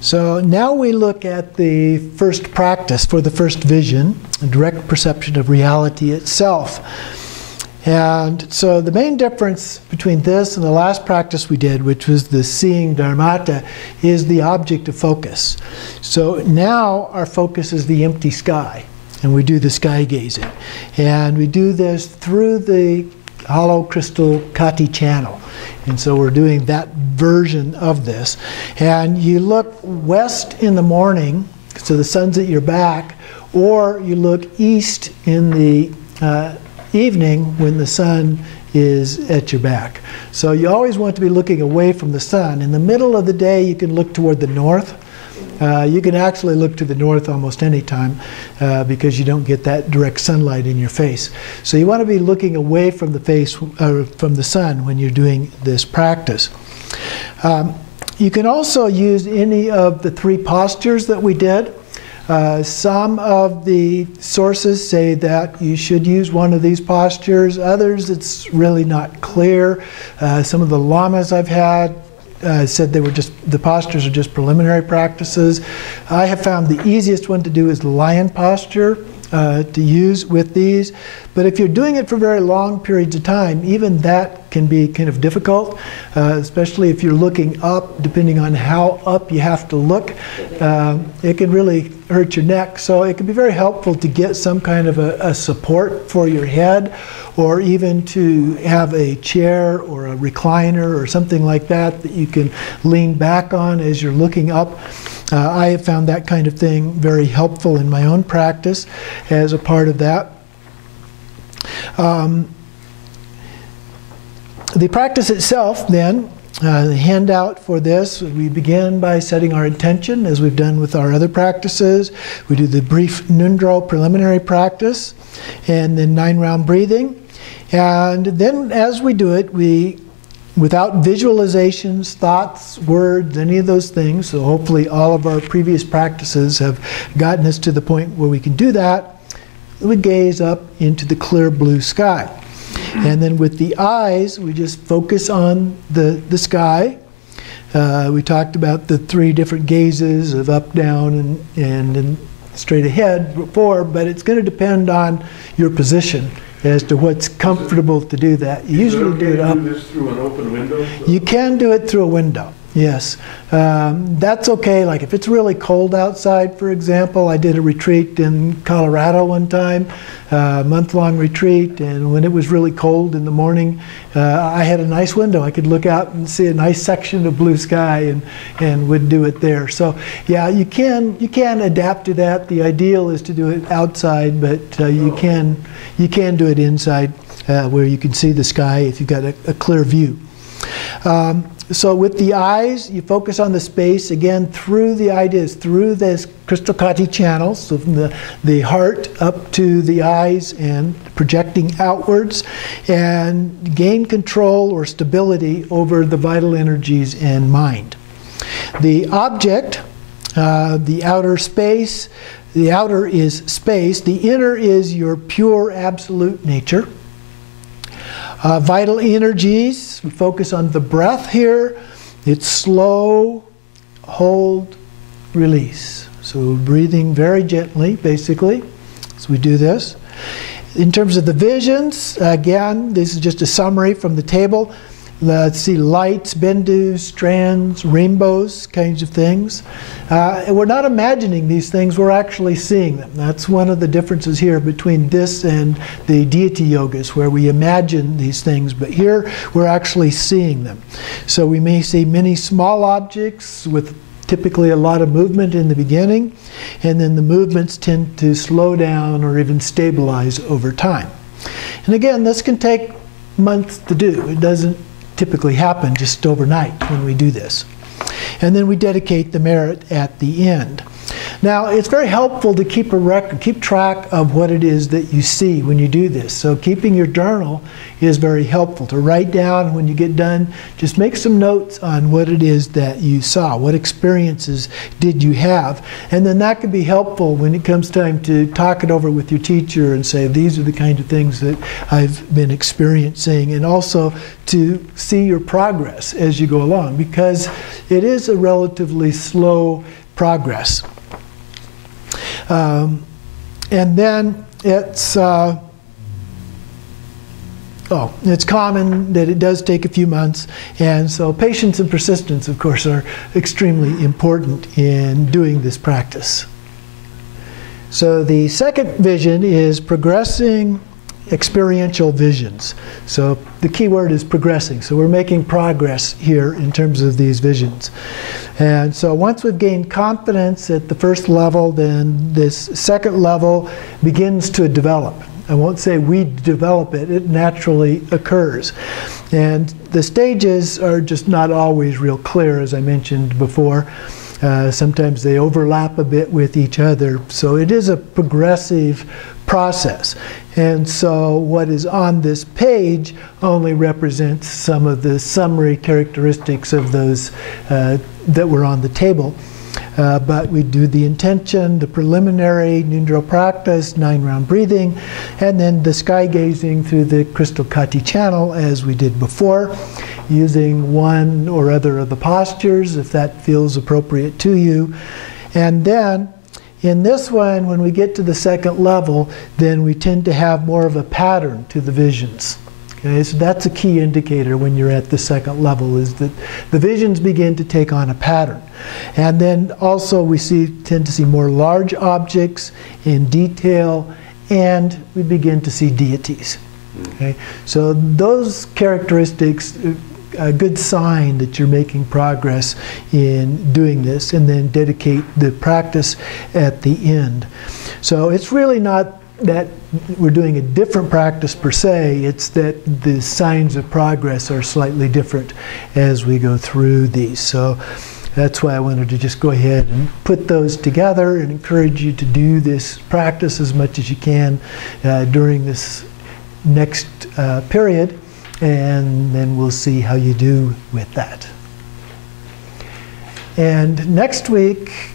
So now we look at the first practice for the first vision, a direct perception of reality itself. And so the main difference between this and the last practice we did, which was the seeing dharmata, is the object of focus. So now our focus is the empty sky, and we do the sky gazing. And we do this through the hollow crystal kati channel. And so we're doing that version of this. And you look west in the morning, so the sun's at your back, or you look east in the evening when the sun is at your back. So you always want to be looking away from the sun. In the middle of the day, you can look toward the north. You can actually look to the north almost any time because you don't get that direct sunlight in your face. So you want to be looking away from the face, from the sun when you're doing this practice. You can also use any of the three postures that we did. Some of the sources say that you should use one of these postures. Others, it's really not clear. Some of the lamas I've had said the postures are just preliminary practices. I have found the easiest one to do is the lion posture to use with these. But if you're doing it for very long periods of time, even that can be kind of difficult, especially if you're looking up, depending on how up you have to look. It can really hurt your neck. So it can be very helpful to get some kind of a support for your head, or even to have a chair or a recliner or something like that that you can lean back on as you're looking up. I have found that kind of thing very helpful in my own practice as a part of that. The practice itself then, the handout for this, we begin by setting our intention as we've done with our other practices. We do the brief Nundro preliminary practice and then 9-round breathing. And then as we do it, without visualizations, thoughts, words, any of those things, so hopefully all of our previous practices have gotten us to the point where we can do that, we gaze up into the clear blue sky. And then with the eyes, we just focus on the sky. We talked about the 3 different gazes of up, down, and straight ahead before, but it's going to depend on your position as to what's comfortable to do that. You usually do it up. Do this through an open window? You can do it through a window, yes. That's okay. Like if it's really cold outside, for example, I did a retreat in Colorado one time, a month-long retreat, and when it was really cold in the morning, I had a nice window. I could look out and see a nice section of blue sky and would do it there. So yeah, you can adapt to that. The ideal is to do it outside, but you can do it inside where you can see the sky if you've got a clear view. So with the eyes, you focus on the space, again, through the ideas, through this crystal kati channel, so from the heart up to the eyes and projecting outwards, and gain control or stability over the vital energies and mind. The object, the outer space, the outer is space, the inner is your pure absolute nature. Vital energies, we focus on the breath here. It's slow, hold, release. So breathing very gently, basically, as we do this. In terms of the visions, again, this is just a summary from the table. Let's see lights, bindus, strands, rainbows, kinds of things. And we're not imagining these things, we're actually seeing them. That's one of the differences here between this and the deity yogas, where we imagine these things, but here we're actually seeing them. So we may see many small objects with typically a lot of movement in the beginning, and then the movements tend to slow down or even stabilize over time. And again, this can take months to do. It doesn't typically happen just overnight when we do this. And then we dedicate the merit at the end. Now, it's very helpful to keep a record, keep track of what it is that you see when you do this. So keeping your journal is very helpful. To write down when you get done, just make some notes on what it is that you saw, what experiences did you have. And then that can be helpful when it comes time to talk it over with your teacher and say, these are the kind of things that I've been experiencing, and also to see your progress as you go along. Because it is a relatively slow progress. And then it's common that it does take a few months, and so patience and persistence, of course, are extremely important in doing this practice. So the second vision is progressing experiential visions. So the key word is progressing. So we're making progress here in terms of these visions. And so once we've gained confidence at the first level, then this second level begins to develop. I won't say we develop it, it naturally occurs. And the stages are just not always real clear, as I mentioned before. Sometimes they overlap a bit with each other. So it is a progressive process. And so what is on this page only represents some of the summary characteristics of those that were on the table. But we do the intention, the preliminary Nindro practice, 9-round breathing, and then the sky gazing through the crystal Kati channel as we did before, using one or other of the postures if that feels appropriate to you. And then in this one, when we get to the second level, then we tend to have more of a pattern to the visions. Okay, so that's a key indicator when you're at the second level, is that the visions begin to take on a pattern. And then also we tend to see more large objects in detail, and we begin to see deities. Okay, so those characteristics, a good sign that you're making progress in doing this, and then dedicate the practice at the end. So it's really not that we're doing a different practice per se, it's that the signs of progress are slightly different as we go through these. So that's why I wanted to just go ahead and put those together and encourage you to do this practice as much as you can during this next period, and then we'll see how you do with that. And next week,